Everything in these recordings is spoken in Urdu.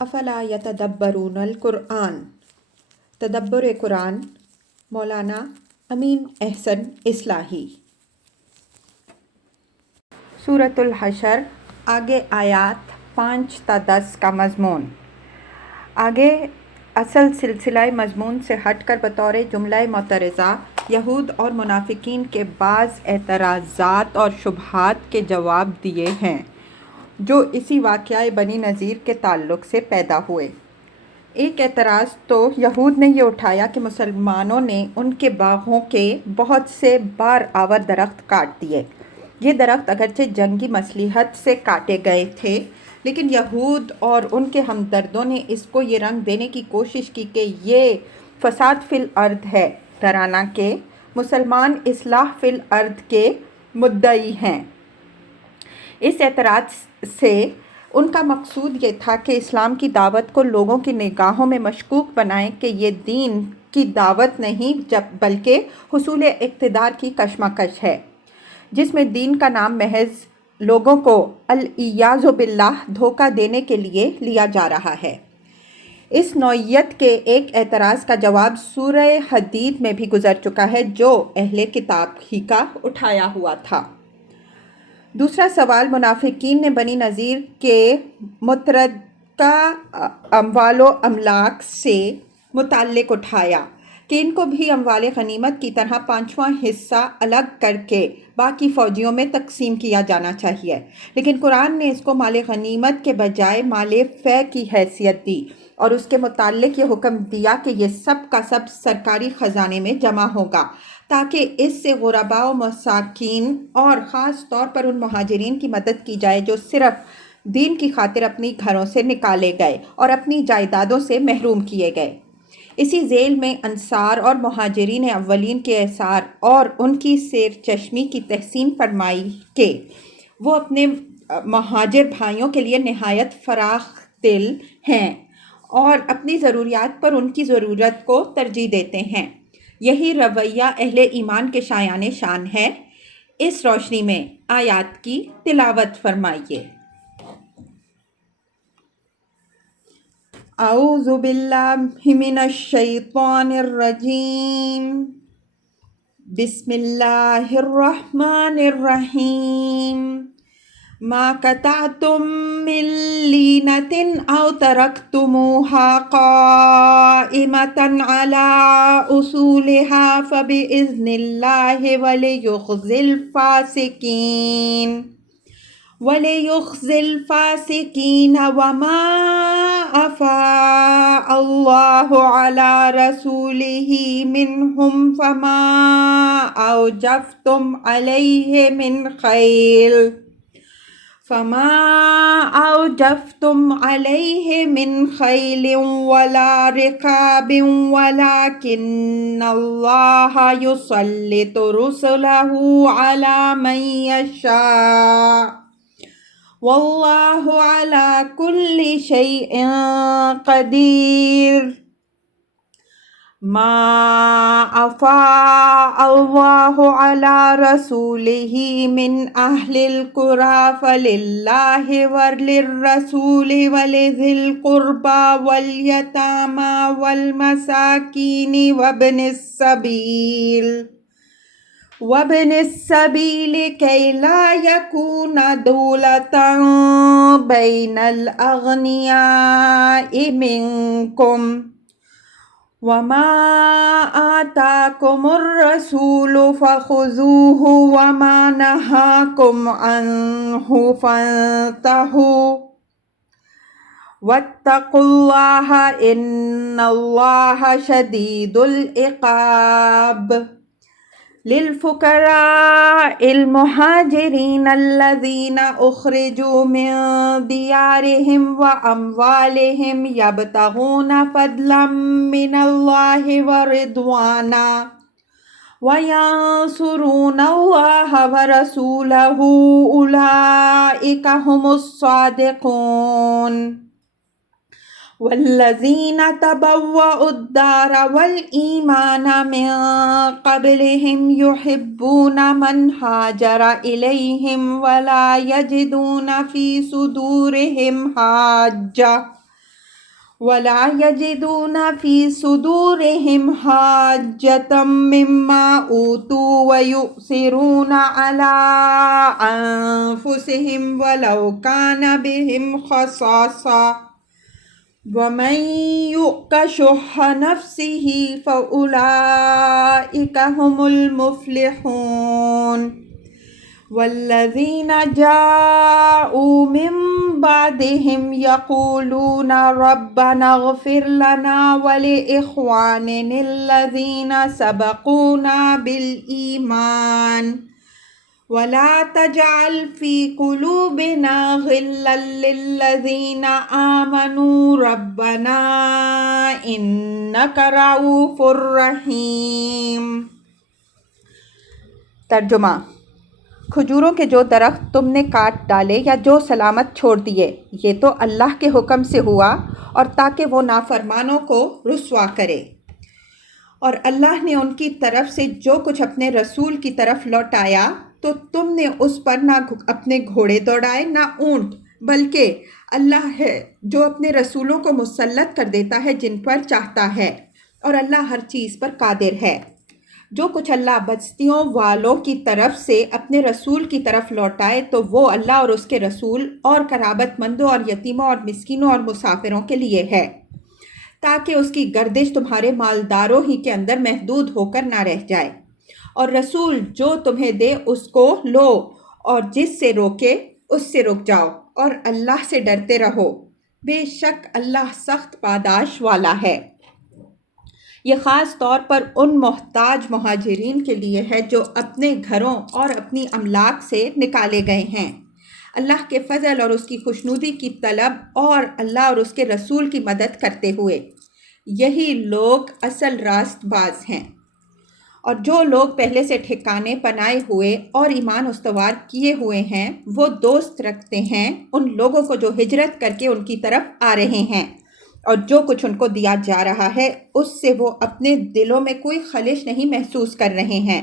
افلا یتدبرون القرآن، تدبر قرآن، مولانا امین احسن اصلاحی۔ سورۃ الحشر، آگے آیات 5 تا 10 کا مضمون۔ آگے اصل سلسلہ مضمون سے ہٹ کر بطور جملہ معترضہ یہود اور منافقین کے بعض اعتراضات اور شبہات کے جواب دیے ہیں جو اسی واقعہ بنی نذیر کے تعلق سے پیدا ہوئے۔ ایک اعتراض تو یہود نے یہ اٹھایا کہ مسلمانوں نے ان کے باغوں کے بہت سے بار آور درخت کاٹ دیے۔ یہ درخت اگرچہ جنگی مصلحت سے کاٹے گئے تھے، لیکن یہود اور ان کے ہمدردوں نے اس کو یہ رنگ دینے کی کوشش کی کہ یہ فساد فی الارض ہے، ڈرانا کہ مسلمان اصلاح فی الارض کے مدعی ہیں۔ اس اعتراض سے ان کا مقصود یہ تھا کہ اسلام کی دعوت کو لوگوں کی نگاہوں میں مشکوک بنائیں کہ یہ دین کی دعوت نہیں بلکہ حصول اقتدار کی کشمکش ہے، جس میں دین کا نام محض لوگوں کو العیاذ باللہ دھوکہ دینے کے لیے لیا جا رہا ہے۔ اس نوعیت کے ایک اعتراض کا جواب سورہ حدید میں بھی گزر چکا ہے جو اہل کتاب ہی کا اٹھایا ہوا تھا۔ دوسرا سوال منافقین نے بنی نذیر کے مترکہ اموال و املاک سے متعلق اٹھایا کہ ان کو بھی اموال غنیمت کی طرح 5واں حصہ الگ کر کے باقی فوجیوں میں تقسیم کیا جانا چاہیے، لیکن قرآن نے اس کو مال غنیمت کے بجائے مال فے کی حیثیت دی اور اس کے متعلق یہ حکم دیا کہ یہ سب کا سب سرکاری خزانے میں جمع ہوگا تاکہ اس سے غرباء و مساکین اور خاص طور پر ان مہاجرین کی مدد کی جائے جو صرف دین کی خاطر اپنی گھروں سے نکالے گئے اور اپنی جائیدادوں سے محروم کیے گئے۔ اسی ذیل میں انصار اور مہاجرین اولین کے اثار اور ان کی سیر چشمی کی تحسین فرمائی کہ وہ اپنے مہاجر بھائیوں کے لیے نہایت فراخ دل ہیں اور اپنی ضروریات پر ان کی ضرورت کو ترجیح دیتے ہیں۔ یہی رویہ اہل ایمان کے شایان شان ہے۔ اس روشنی میں آیات کی تلاوت فرمائیے۔ اعوذ باللہ من الشیطان الرجیم، بسم اللہ الرحمن الرحیم۔ ما قطعتم من لینة او ترکتموها قائمة على اصولها فبإذن اللہ وليخزي الفاسقين وما أفاء الله على رسوله منهم فما أوجفتم عليه من خيل ولا ركاب ولكن الله يسلط رسله على من يشاء واللہ علی کل شیء قدیر۔ ما افاء اللہ علی رسولہ من اہل القری فللہ وللرسول ولذی القربى والیتامی والمساکین وابن السبیل کئی لا یکون دولة بین الاغنیاء منکم وما آتاکم الرسول فخذوہ وما نہاکم عنہ فانتہوا واتقوا اللہ ان اللہ شدید العقاب۔ للفقراء المہاجرین الذین اخرجوا من دیارہم واموالہم یبتغون فضلا من اللہ ورضوانا وینصرون اللہ ورسولہ اولئک ہم الصادقون۔ والذین تبوأوا الدار والایمان من قبلهم یحبون من ہاجر الیہم ولا یجدون فی صدورہم حاجہ ولا يجدون في صدورهم حاجة مما أوتوا ويؤثرون على أنفسهم ولو كان بهم خصاصة ومن يوق شح نفسه فأولئك هم المفلحون والذين جاءوا من بعدهم يقولون ربنا اغفر لنا ولإخواننا الذين سبقونا بالإيمان ولا تجعل في قلوبنا غلا للذين آمنوا ربنا إنك رؤوف رحيم۔ ترجمہ: کھجوروں کے جو درخت تم نے کاٹ ڈالے یا جو سلامت چھوڑ دیے، یہ تو اللہ کے حکم سے ہوا اور تاکہ وہ نافرمانوں کو رسوا کرے، اور اللہ نے ان کی طرف سے جو کچھ اپنے رسول کی طرف لوٹایا تو تم نے اس پر نہ اپنے گھوڑے دوڑائے نہ اونٹ، بلکہ اللہ ہے جو اپنے رسولوں کو مسلط کر دیتا ہے جن پر چاہتا ہے، اور اللہ ہر چیز پر قادر ہے۔ جو کچھ اللہ بستیوں والوں کی طرف سے اپنے رسول کی طرف لوٹائے تو وہ اللہ اور اس کے رسول اور قرابت مندوں اور یتیموں اور مسکینوں اور مسافروں کے لیے ہے، تاکہ اس کی گردش تمہارے مالداروں ہی کے اندر محدود ہو کر نہ رہ جائے، اور رسول جو تمہیں دے اس کو لو، اور جس سے روکے اس سے رک جاؤ، اور اللہ سے ڈرتے رہو، بے شک اللہ سخت پاداش والا ہے۔ یہ خاص طور پر ان محتاج مہاجرین کے لیے ہے جو اپنے گھروں اور اپنی املاک سے نکالے گئے ہیں، اللہ کے فضل اور اس کی خوشنودی کی طلب اور اللہ اور اس کے رسول کی مدد کرتے ہوئے۔ یہی لوگ اصل راست باز ہیں۔ اور جو لوگ پہلے سے ٹھکانے بنائے ہوئے اور ایمان استوار کیے ہوئے ہیں وہ دوست رکھتے ہیں ان لوگوں کو جو ہجرت کر کے ان کی طرف آ رہے ہیں، اور جو کچھ ان کو دیا جا رہا ہے اس سے وہ اپنے دلوں میں کوئی خلش نہیں محسوس کر رہے ہیں،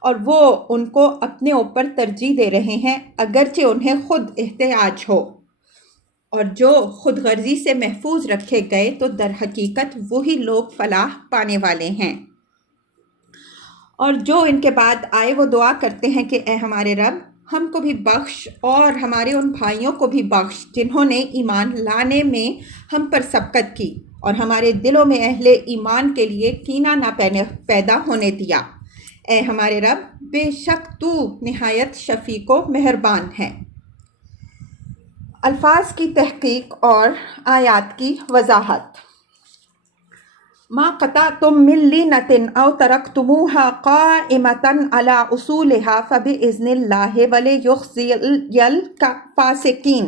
اور وہ ان کو اپنے اوپر ترجیح دے رہے ہیں اگرچہ انہیں خود احتیاج ہو، اور جو خود غرضی سے محفوظ رکھے گئے تو در حقیقت وہی لوگ فلاح پانے والے ہیں۔ اور جو ان کے بعد آئے وہ دعا کرتے ہیں کہ اے ہمارے رب، ہم کو بھی بخش اور ہمارے ان بھائیوں کو بھی بخش جنہوں نے ایمان لانے میں ہم پر سبقت کی، اور ہمارے دلوں میں اہل ایمان کے لیے کینہ نہ پیدا ہونے دیا۔ اے ہمارے رب، بے شک تو نہایت شفیق و مہربان ہے۔ الفاظ کی تحقیق اور آیات کی وضاحت۔ ما قطعتم من لینة او ترکتموها قائمة على اصولها فبإذن الله وليخزي الفاسقین۔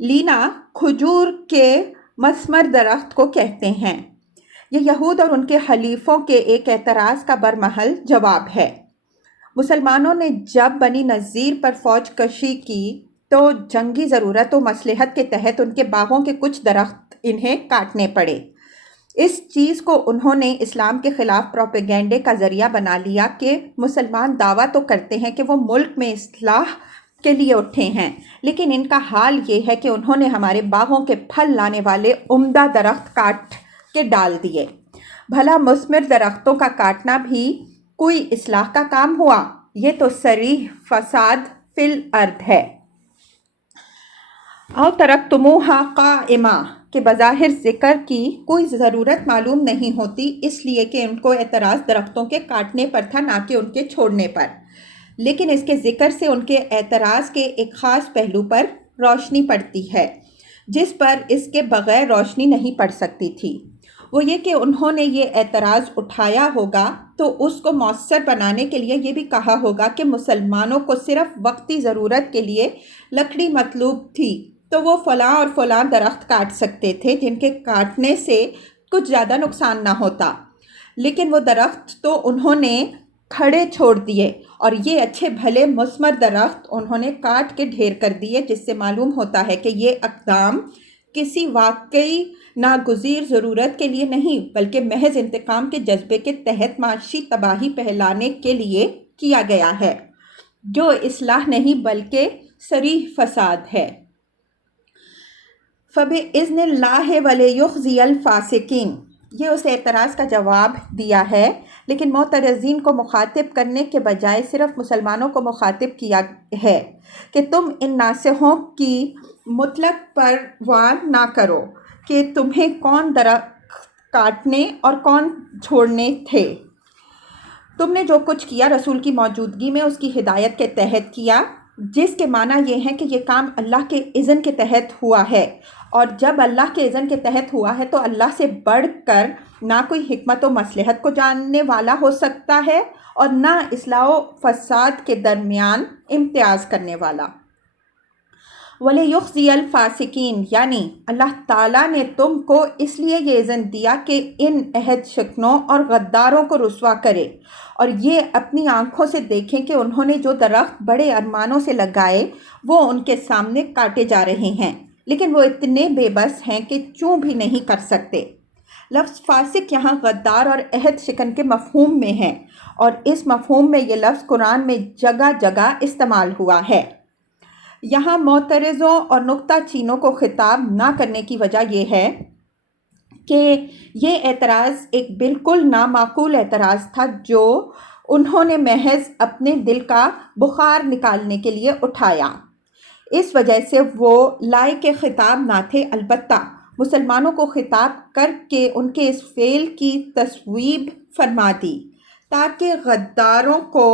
لینا کھجور کے مثمر درخت کو کہتے ہیں۔ یہ یہود اور ان کے حلیفوں کے ایک اعتراض کا برمحل جواب ہے۔ مسلمانوں نے جب بنی نذیر پر فوج کشی کی تو جنگی ضرورت و مصلحت کے تحت ان کے باغوں کے کچھ درخت انہیں کاٹنے پڑے۔ اس چیز کو انہوں نے اسلام کے خلاف پروپیگنڈے کا ذریعہ بنا لیا کہ مسلمان دعویٰ تو کرتے ہیں کہ وہ ملک میں اصلاح کے لیے اٹھے ہیں، لیکن ان کا حال یہ ہے کہ انہوں نے ہمارے باغوں کے پھل لانے والے عمدہ درخت کاٹ کے ڈال دیے۔ بھلا مثمر درختوں کا کاٹنا بھی کوئی اصلاح کا کام ہوا؟ یہ تو صریح فساد فی الارض ہے۔ او ترکتموہا قائمہ کہ بظاہر ذکر کی کوئی ضرورت معلوم نہیں ہوتی، اس لیے کہ ان کو اعتراض درختوں کے کاٹنے پر تھا نہ کہ ان کے چھوڑنے پر، لیکن اس کے ذکر سے ان کے اعتراض کے ایک خاص پہلو پر روشنی پڑتی ہے جس پر اس کے بغیر روشنی نہیں پڑ سکتی تھی۔ وہ یہ کہ انہوں نے یہ اعتراض اٹھایا ہوگا تو اس کو مؤثر بنانے کے لیے یہ بھی کہا ہوگا کہ مسلمانوں کو صرف وقتی ضرورت کے لیے لکڑی مطلوب تھی تو وہ فلاں اور فلاں درخت کاٹ سکتے تھے جن کے کاٹنے سے کچھ زیادہ نقصان نہ ہوتا، لیکن وہ درخت تو انہوں نے کھڑے چھوڑ دیے، اور یہ اچھے بھلے مثمر درخت انہوں نے کاٹ کے ڈھیر کر دیے، جس سے معلوم ہوتا ہے کہ یہ اقدام کسی واقعی ناگزیر ضرورت کے لیے نہیں بلکہ محض انتقام کے جذبے کے تحت معاشی تباہی پھیلانے کے لیے کیا گیا ہے، جو اصلاح نہیں بلکہ صریح فساد ہے۔ فَبِإِذْنِ اللَّهِ وَلِيُخْزِيَ الْفَاسِقِينَ، یہ اس اعتراض کا جواب دیا ہے، لیکن معترضین کو مخاطب کرنے کے بجائے صرف مسلمانوں کو مخاطب کیا ہے کہ تم ان ناصحوں کی مطلق پرواہ نہ کرو کہ تمہیں کون درخت کاٹنے اور کون چھوڑنے تھے۔ تم نے جو کچھ کیا رسول کی موجودگی میں اس کی ہدایت کے تحت کیا، جس کے معنی یہ ہے کہ یہ کام اللہ کے اذن کے تحت ہوا ہے، اور جب اللہ کے اذن کے تحت ہوا ہے تو اللہ سے بڑھ کر نہ کوئی حکمت و مصلحت کو جاننے والا ہو سکتا ہے اور نہ اصلاح و فساد کے درمیان امتیاز کرنے والا۔ وَلِيُخْزِيَ الْفَاسِقِينَ، یعنی اللہ تعالیٰ نے تم کو اس لیے یہ اذن دیا کہ ان عہد شکنوں اور غداروں کو رسوا کرے، اور یہ اپنی آنکھوں سے دیکھیں کہ انہوں نے جو درخت بڑے ارمانوں سے لگائے وہ ان کے سامنے کاٹے جا رہے ہیں، لیکن وہ اتنے بے بس ہیں کہ چوں بھی نہیں کر سکتے۔ لفظ فاسق یہاں غدار اور عہد شکن کے مفہوم میں ہے، اور اس مفہوم میں یہ لفظ قرآن میں جگہ جگہ استعمال ہوا ہے۔ یہاں معترضوں اور نکتہ چینوں کو خطاب نہ کرنے کی وجہ یہ ہے کہ یہ اعتراض ایک بالکل نامعقول اعتراض تھا جو انہوں نے محض اپنے دل کا بخار نکالنے کے لیے اٹھایا۔ اس وجہ سے وہ لائق خطاب نہ تھے، البتہ مسلمانوں کو خطاب کر کے ان کے اس فعل کی تصویب فرما دی تاکہ غداروں کو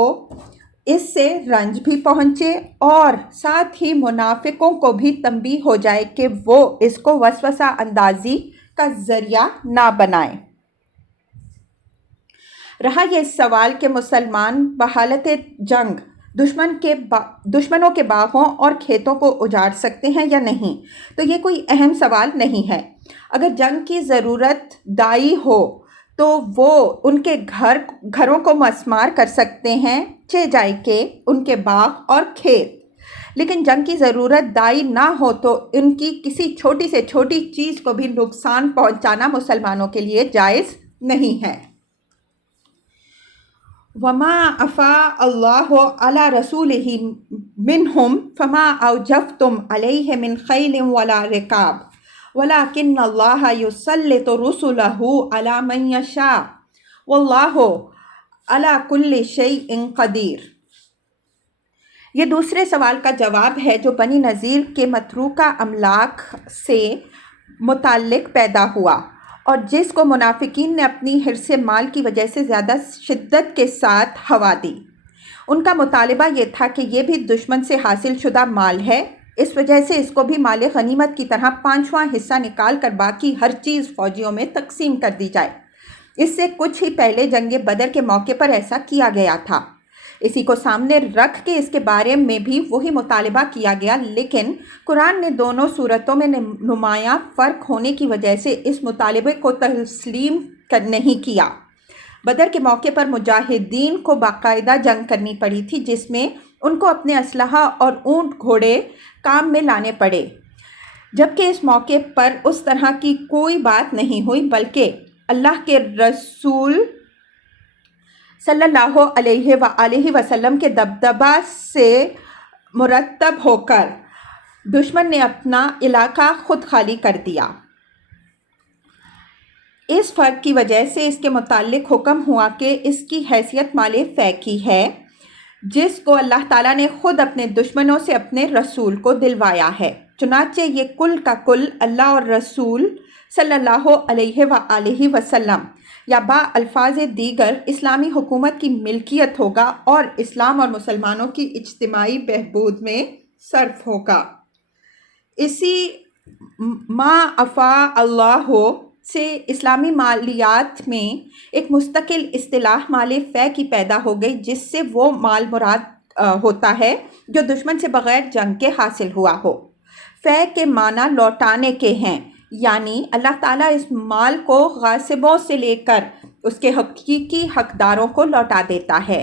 اس سے رنج بھی پہنچے اور ساتھ ہی منافقوں کو بھی تنبیہ ہو جائے کہ وہ اس کو وسوسہ اندازی کا ذریعہ نہ بنائیں۔ رہا یہ سوال کہ مسلمان بحالت جنگ دشمنوں کے باغوں اور کھیتوں کو اجاڑ سکتے ہیں یا نہیں، تو یہ کوئی اہم سوال نہیں ہے۔ اگر جنگ کی ضرورت دائی ہو تو وہ ان کے گھروں کو مسمار کر سکتے ہیں، چہ جائے کہ ان کے باغ اور کھیت، لیکن جنگ کی ضرورت دائی نہ ہو تو ان کی کسی چھوٹی سے چھوٹی چیز کو بھی نقصان پہنچانا مسلمانوں کے لیے جائز نہیں ہے۔ وَمَا أَفَاءَ اللَّهُ عَلَى رَسُولِهِ مِنْهُمْ فَمَا أَوْجَفْتُمْ عَلَيْهِ مِنْ خَيْلٍ وَلَا رِكَابٍ وَلَكِنَّ اللَّهَ يُسَلِّطُ رُسُلَهُ عَلَى مَنْ يَشَاءُ وَاللَّهُ عَلَى كُلِّ شَيْءٍ قَدِيرٌ۔ یہ دوسرے سوال کا جواب ہے جو بنی نذیر کے متروکہ املاک سے متعلق پیدا ہوا اور جس کو منافقین نے اپنی حرص مال کی وجہ سے زیادہ شدت کے ساتھ ہوا دی۔ ان کا مطالبہ یہ تھا کہ یہ بھی دشمن سے حاصل شدہ مال ہے، اس وجہ سے اس کو بھی مال غنیمت کی طرح 5واں حصہ نکال کر باقی ہر چیز فوجیوں میں تقسیم کر دی جائے۔ اس سے کچھ ہی پہلے جنگ بدر کے موقع پر ایسا کیا گیا تھا۔ اسی کو سامنے رکھ کے اس کے بارے میں بھی وہی مطالبہ کیا گیا، لیکن قرآن نے دونوں صورتوں میں نمایاں فرق ہونے کی وجہ سے اس مطالبے کو تسلیم نہیں کیا۔ بدر کے موقع پر مجاہدین کو باقاعدہ جنگ کرنی پڑی تھی، جس میں ان کو اپنے اسلحہ اور اونٹ گھوڑے کام میں لانے پڑے، جبکہ اس موقع پر اس طرح کی کوئی بات نہیں ہوئی، بلکہ اللہ کے رسول صلی اللہ علیہ وآلہ وسلم کے دبدبہ سے مرتب ہو کر دشمن نے اپنا علاقہ خود خالی کر دیا۔ اس فرق کی وجہ سے اس کے متعلق حکم ہوا کہ اس کی حیثیت مال فے کی ہے، جس کو اللہ تعالیٰ نے خود اپنے دشمنوں سے اپنے رسول کو دلوایا ہے۔ چنانچہ یہ کل کا کل اللہ اور رسول صلی اللہ علیہ وآلہ وسلم یا با الفاظ دیگر اسلامی حکومت کی ملکیت ہوگا اور اسلام اور مسلمانوں کی اجتماعی بہبود میں صرف ہوگا۔ اسی ما افاء اللہ سے اسلامی مالیات میں ایک مستقل اصطلاح مال فے کی پیدا ہو گئی، جس سے وہ مال مراد ہوتا ہے جو دشمن سے بغیر جنگ کے حاصل ہوا ہو۔ فے کے معنی لوٹانے کے ہیں، یعنی اللہ تعالیٰ اس مال کو غاصبوں سے لے کر اس کے حقیقی حقداروں کو لوٹا دیتا ہے۔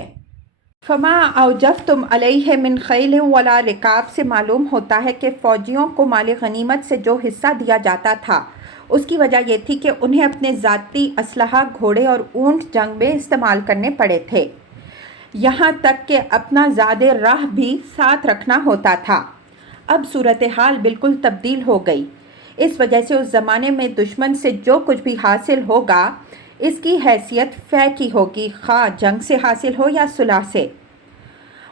فما اوجفتم علیہ من خیل ولا رکاب سے معلوم ہوتا ہے کہ فوجیوں کو مال غنیمت سے جو حصہ دیا جاتا تھا اس کی وجہ یہ تھی کہ انہیں اپنے ذاتی اسلحہ گھوڑے اور اونٹ جنگ میں استعمال کرنے پڑے تھے، یہاں تک کہ اپنا زاد راہ بھی ساتھ رکھنا ہوتا تھا۔ اب صورتحال بالکل تبدیل ہو گئی۔ اس وجہ سے اس زمانے میں دشمن سے جو کچھ بھی حاصل ہوگا اس کی حیثیت فے کی ہوگی، خواہ جنگ سے حاصل ہو یا صلح سے۔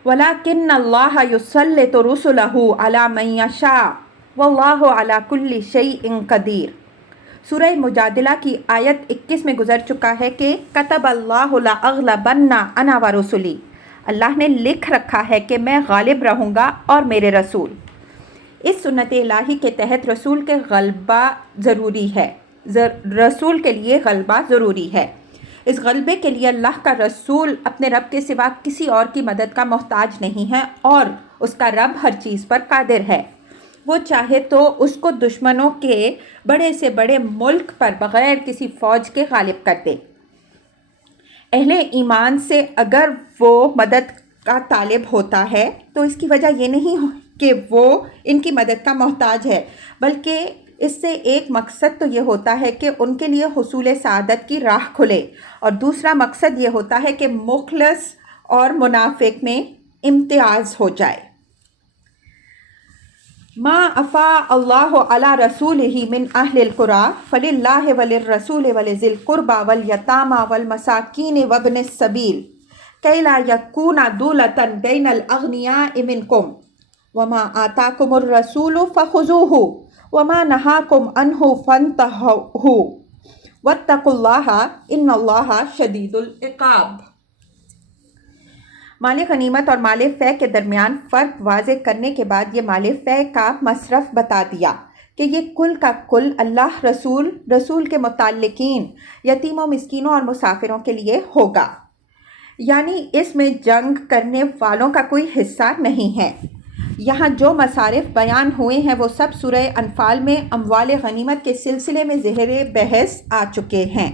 وَلَكِنَّ اللَّهَ يُسَلِّطُ رُسُلَهُ عَلَى مَن يَشَاءُ وَاللَّهُ عَلَى كُلِّ شَيْءٍ قَدِيرٌ۔ سورہ مجادلہ کی آیت 21 میں گزر چکا ہے کہ كَتَبَ اللَّهُ لَأَغْلَبَنَّ أَنَا وَرُسُلِي، اللہ نے لکھ رکھا ہے کہ میں غالب رہوں گا اور میرے رسول۔ اس سنت الہی کے تحت رسول کے غلبہ ضروری ہے، رسول کے لیے غلبہ ضروری ہے۔ اس غلبے کے لیے اللہ کا رسول اپنے رب کے سوا کسی اور کی مدد کا محتاج نہیں ہے، اور اس کا رب ہر چیز پر قادر ہے۔ وہ چاہے تو اس کو دشمنوں کے بڑے سے بڑے ملک پر بغیر کسی فوج کے غالب کر دے۔ اہل ایمان سے اگر وہ مدد کا طالب ہوتا ہے تو اس کی وجہ یہ نہیں کہ وہ ان کی مدد کا محتاج ہے، بلکہ اس سے ایک مقصد تو یہ ہوتا ہے کہ ان کے لیے حصول سعادت کی راہ کھلے، اور دوسرا مقصد یہ ہوتا ہے کہ مخلص اور منافق میں امتیاز ہو جائے۔ ما افاء اللہ علی رسولہ من اہل القریٰ فللہ وللرسول ولذی القربى والیتامى والمساکین وابن السبیل کی لا یکون دولة بین الاغنیاء منکم وما آتاکم الرسول فخذوہ وما نہاکم عنہ فانتہوا واتقوا اللہ ان اللہ شدید العقاب۔ مال غنیمت اور مال فے کے درمیان فرق واضح کرنے کے بعد یہ مال فے کا مصرف بتا دیا کہ یہ کل کا کل اللہ، رسول کے متعلقین، یتیموں، مسکینوں اور مسافروں کے لیے ہوگا، یعنی اس میں جنگ کرنے والوں کا کوئی حصہ نہیں ہے۔ یہاں جو مصارف بیان ہوئے ہیں وہ سب سورہ انفال میں اموال غنیمت کے سلسلے میں زیر بحث آ چکے ہیں۔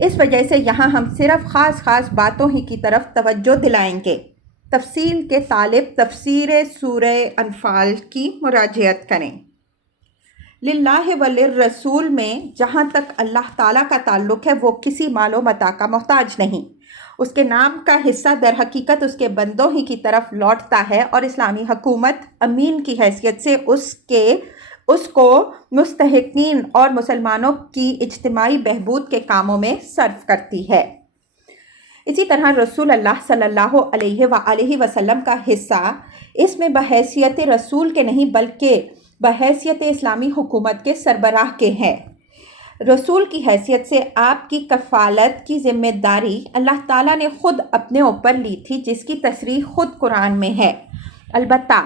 اس وجہ سے یہاں ہم صرف خاص باتوں ہی کی طرف توجہ دلائیں گے۔ تفصیل کے طالب تفسیر سورہ انفال کی مراجعت کریں۔ للہ وللرسول میں جہاں تک اللہ تعالیٰ کا تعلق ہے وہ کسی مال و متاع کا محتاج نہیں، اس کے نام کا حصہ در حقیقت اس کے بندوں ہی کی طرف لوٹتا ہے، اور اسلامی حکومت امین کی حیثیت سے اس کو مستحقین اور مسلمانوں کی اجتماعی بہبود کے کاموں میں صرف کرتی ہے۔ اسی طرح رسول اللہ صلی اللہ علیہ وآلہ وسلم کا حصہ اس میں بحیثیت رسول کے نہیں بلکہ بحیثیت اسلامی حکومت کے سربراہ کے ہے۔ رسول کی حیثیت سے آپ کی کفالت کی ذمہ داری اللہ تعالیٰ نے خود اپنے اوپر لی تھی، جس کی تصریح خود قرآن میں ہے۔ البتہ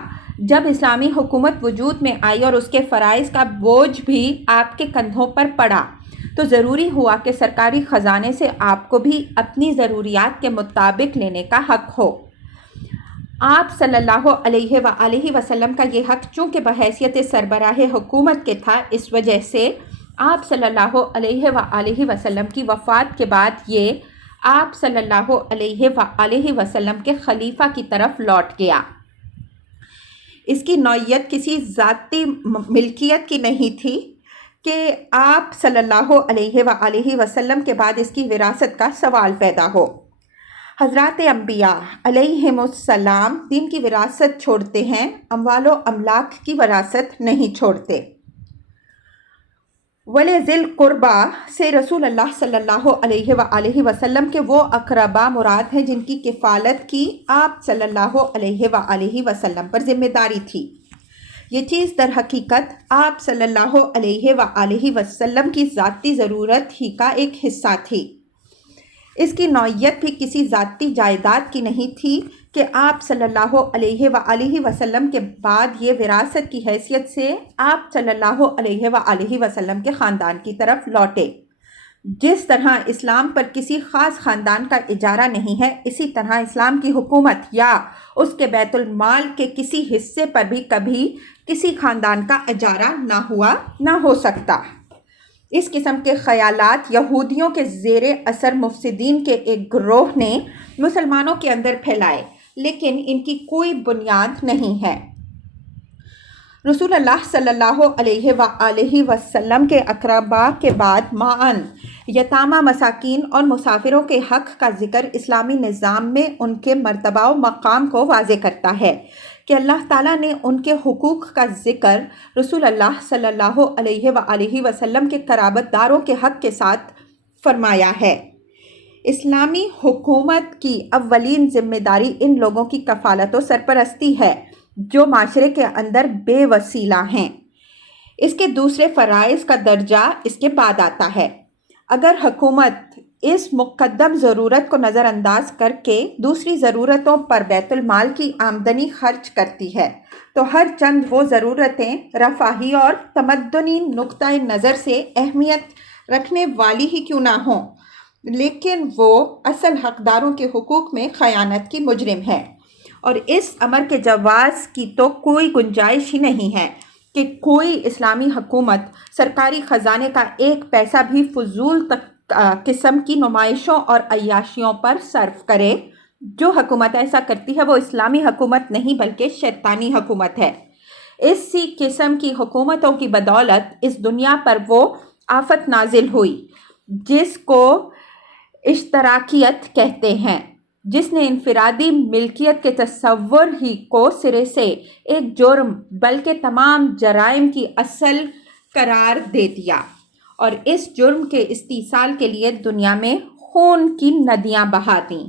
جب اسلامی حکومت وجود میں آئی اور اس کے فرائض کا بوجھ بھی آپ کے کندھوں پر پڑا تو ضروری ہوا کہ سرکاری خزانے سے آپ کو بھی اپنی ضروریات کے مطابق لینے کا حق ہو۔ آپ صلی اللہ علیہ وآلہ وسلم کا یہ حق چونکہ بحیثیت سربراہ حکومت کے تھا، اس وجہ سے آپ صلی اللہ علیہ وآلہ وسلم کی وفات کے بعد یہ آپ صلی اللہ علیہ وآلہ وسلم کے خلیفہ کی طرف لوٹ گیا۔ اس کی نوعیت کسی ذاتی ملکیت کی نہیں تھی کہ آپ صلی اللہ علیہ وآلہ وسلم کے بعد اس کی وراثت کا سوال پیدا ہو۔ حضرات انبیاء علیہم السلام دین کی وراثت چھوڑتے ہیں، اموال و املاک کی وراثت نہیں چھوڑتے۔ وَلِذِی الْقُرْبَى سے رسول اللہ صلی اللہ علیہ وآلہ وسلم کے وہ اقربا مراد ہیں جن کی کفالت کی آپ صلی اللہ علیہ وآلہ وسلم پر ذمہ داری تھی۔ یہ چیز در حقیقت آپ صلی اللہ علیہ وآلہ وسلم کی ذاتی ضرورت ہی کا ایک حصہ تھی۔ اس کی نوعیت بھی کسی ذاتی جائیداد کی نہیں تھی کہ آپ صلی اللہ علیہ وآلہ وسلم کے بعد یہ وراثت کی حیثیت سے آپ صلی اللہ علیہ وآلہ وسلم کے خاندان کی طرف لوٹے۔ جس طرح اسلام پر کسی خاص خاندان کا اجارہ نہیں ہے، اسی طرح اسلام کی حکومت یا اس کے بیت المال کے کسی حصے پر بھی کبھی کسی خاندان کا اجارہ نہ ہو سکتا۔ اس قسم کے خیالات یہودیوں کے زیر اثر مفسدین کے ایک گروہ نے مسلمانوں کے اندر پھیلائے، لیکن ان کی کوئی بنیاد نہیں ہے۔ رسول اللہ صلی اللہ علیہ وآلہ وسلم کے اقربا کے بعد معاً یتامى، مساکین اور مسافروں کے حق کا ذکر اسلامی نظام میں ان کے مرتبہ و مقام کو واضح کرتا ہے کہ اللہ تعالیٰ نے ان کے حقوق کا ذکر رسول اللہ صلی اللہ علیہ وآلہ وسلم کے قرابت داروں کے حق کے ساتھ فرمایا ہے۔ اسلامی حکومت کی اولین ذمہ داری ان لوگوں کی کفالت و سرپرستی ہے جو معاشرے کے اندر بے وسیلہ ہیں۔ اس کے دوسرے فرائض کا درجہ اس کے بعد آتا ہے۔ اگر حکومت اس مقدم ضرورت کو نظر انداز کر کے دوسری ضرورتوں پر بیت المال کی آمدنی خرچ کرتی ہے تو ہر چند وہ ضرورتیں رفاہی اور تمدنی نقطۂ نظر سے اہمیت رکھنے والی ہی کیوں نہ ہوں، لیکن وہ اصل حقداروں کے حقوق میں خیانت کی مجرم ہے، اور اس امر کے جواز کی تو کوئی گنجائش ہی نہیں ہے کہ کوئی اسلامی حکومت سرکاری خزانے کا ایک پیسہ بھی فضول قسم کی نمائشوں اور عیاشیوں پر صرف کرے۔ جو حکومت ایسا کرتی ہے وہ اسلامی حکومت نہیں بلکہ شیطانی حکومت ہے۔ اسی قسم کی حکومتوں کی بدولت اس دنیا پر وہ آفت نازل ہوئی جس کو اشتراکیت کہتے ہیں، جس نے انفرادی ملکیت کے تصور ہی کو سرے سے ایک جرم بلکہ تمام جرائم کی اصل قرار دے دیا اور اس جرم کے استئصال کے لیے دنیا میں خون کی ندیاں بہا دیں۔